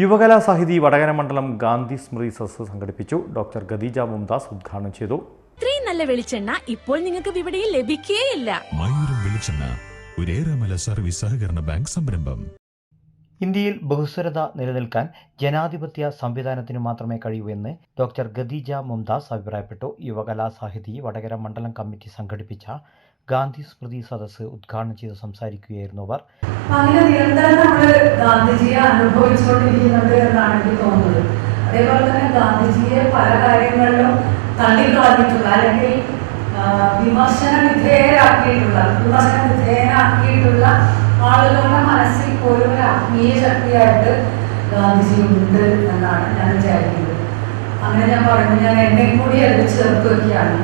യുവകലാ സാഹിതി വടകര മണ്ഡലം ഗാന്ധി സ്മൃതി സദസ് സംഘടിപ്പിച്ചു. ഡോക്ടർ ഖദീജ മുംദാസ് ഉദ്ഘാടനം ചെയ്തു. ഇത്രയും നല്ല വെളിച്ചെണ്ണ ഇപ്പോൾ നിങ്ങൾക്ക് വിപണിയിൽ ലഭിക്കുകയില്ല മയൂരം വെളിച്ചെണ്ണ ഒരേറെമല സർവീസ് സഹകരണ ബാങ്ക് സംരംഭം. ഇന്ത്യയിൽ ബഹുസ്വരത നിലനിൽക്കാൻ ജനാധിപത്യ സംവിധാനത്തിന് മാത്രമേ കഴിയൂ എന്ന് ഡോക്ടർ ഖദീജ മുംതാസ് അഭിപ്രായപ്പെട്ടു. യുവകലാ സാഹിതി വടകര മണ്ഡലം കമ്മിറ്റി സംഘടിപ്പിച്ച ഗാന്ധി സ്മൃതി സദസ്സ് ഉദ്ഘാടനം ചെയ്ത് സംസാരിക്കുകയായിരുന്നു അവർ. അങ്ങനെ നിരന്തരം അതേപോലെ തന്നെ പല അല്ലെങ്കിൽ വിമർശന ആളുകളുടെ മനസ്സിൽ പോലും ഒരു ആത്മീയ ശക്തിയായിട്ട് ഗാന്ധിജി ഉണ്ട് എന്നാണ് ഞാൻ വിചാരിക്കുന്നത്. അങ്ങനെ ഞാൻ പറഞ്ഞു ഞാൻ എന്നെ കൂടി അതിൽ ചേർത്ത് വയ്ക്കുകയാണ്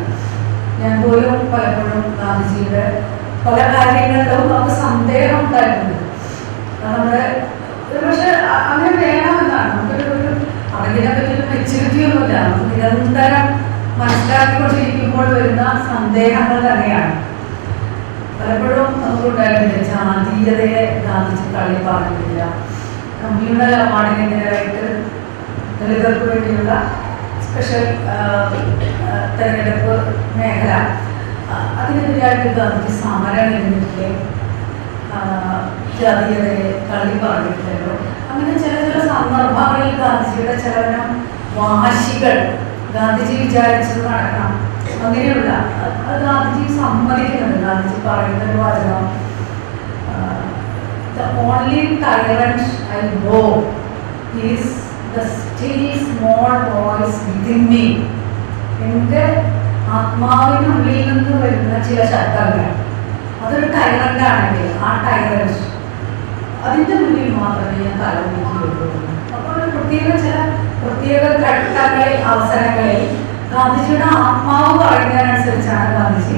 ഞാൻ പോലും പലപ്പോഴും ഗാന്ധിജിയുടെ പല കാര്യങ്ങളിലും നമുക്ക് സന്ദേഹം ഉണ്ടായിട്ടുണ്ട്. നമ്മുടെ പക്ഷെ അങ്ങനെ വേണമെന്നാണ്. നമുക്കൊരു അതിനെ പറ്റിയൊരു മെച്യൂരിറ്റി ഒന്നുമില്ല. നമുക്ക് നിരന്തരം മനസ്സിലാക്കിക്കൊണ്ടിരിക്കുമ്പോൾ വരുന്ന സന്ദേഹങ്ങൾ തന്നെയാണ് നമുക്കുണ്ടായിട്ടുണ്ട് ജാതീയതയെ ഗാന്ധിജി തള്ളി പറഞ്ഞിട്ടില്ല. കമ്മ്യൂണൽ അവാർഡിനെതിരായിട്ട് ദളിതർക്ക് വേണ്ടിയുള്ള സ്പെഷ്യൽ തെരഞ്ഞെടുപ്പ് മേഖല. അതിനെതിരായിട്ട് ഗാന്ധിജി സമരം എഴുന്നിട്ടില്ലേ ജാതീയതയെ തള്ളി അങ്ങനെ ചില ചില സന്ദർഭങ്ങളിൽ ഗാന്ധിജിയുടെ ചലനം വാശികൾ. ഗാന്ധിജി വിചാരിച്ചത് നടക്കണം. അങ്ങനെയുള്ള ഗാന്ധിജി സമ്മതിക്കുന്നുണ്ട്. ഗാന്ധിജി പറയുന്ന ഒരു വാചകം the only tyrant I know is the still small voice within me. എന്റെ ആത്മാവിനുള്ളിൽ നിന്ന് വരുന്ന ചില ശബ്ദങ്ങൾ. അതൊരു ടൈറന്റ് ആണെങ്കിൽ ആ ടൈറന്റ് അതിന്റെ മുന്നിൽ മാത്രമേ ഞാൻ തലമുടിക്കുകയുള്ളൂ അപ്പോൾ ഒരു പ്രത്യേക ചില പ്രത്യേക ഘട്ടങ്ങളിൽ അവസരങ്ങളിൽ ഗാന്ധിജിയുടെ ആത്മാവ് പറയുന്നതിനനുസരിച്ചാണ് ഗാന്ധിജി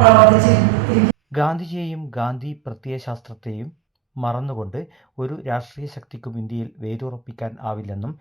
പ്രവർത്തിച്ചിരിക്കുന്നത്. ഗാന്ധിജിയെയും ഗാന്ധി പ്രത്യയശാസ്ത്രത്തെയും മറന്നുകൊണ്ട് ഒരു രാഷ്ട്രീയ ശക്തിക്കും ഇന്ത്യയിൽ വേരുറപ്പിക്കാൻ ആവില്ലെന്നും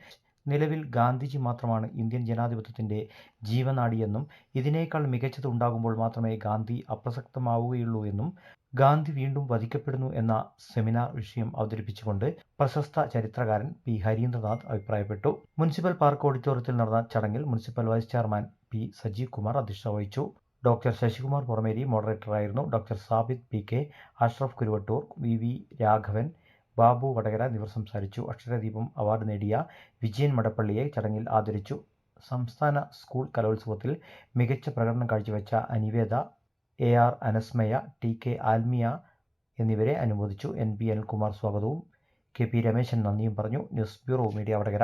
നിലവിൽ ഗാന്ധിജി മാത്രമാണ് ഇന്ത്യൻ ജനാധിപത്യത്തിന്റെ ജീവനാടിയെന്നും ഇതിനേക്കാൾ മികച്ചത് ഉണ്ടാകുമ്പോൾ മാത്രമേ ഗാന്ധി അപ്രസക്തമാവുകയുള്ളൂ എന്നും ഗാന്ധി വീണ്ടും വധിക്കപ്പെടുന്നു എന്ന സെമിനാർ വിഷയം അവതരിപ്പിച്ചുകൊണ്ട് പ്രശസ്ത ചരിത്രകാരൻ പി. ഹരീന്ദ്രനാഥ് അഭിപ്രായപ്പെട്ടു. മുനിസിപ്പൽ പാർക്ക് ഓഡിറ്റോറിയത്തിൽ നടന്ന ചടങ്ങിൽ municipal vice chairman P. Sajeev Kumar അധ്യക്ഷത വഹിച്ചു. Doctor Sasikumar Purameri മോഡറേറ്ററായിരുന്നു doctor Sabith P K Ashraf Kuruvattur V V Raghavan Babu Vadakara എന്നിവർ സംസാരിച്ചു. അക്ഷരദീപം അവാർഡ് നേടിയ വിജയൻ മടപ്പള്ളിയെ ചടങ്ങിൽ ആദരിച്ചു. സംസ്ഥാന സ്കൂൾ കലോത്സവത്തിൽ മികച്ച പ്രകടനം കാഴ്ചവെച്ച Aniveda A R Anasmaya T K Almiya എന്നിവരെ അനുമോദിച്ചു. എൻ പി അനിൽകുമാർ സ്വാഗതവും. കെ പി രമേശൻ നന്ദിയും പറഞ്ഞു. News bureau media Vadakara.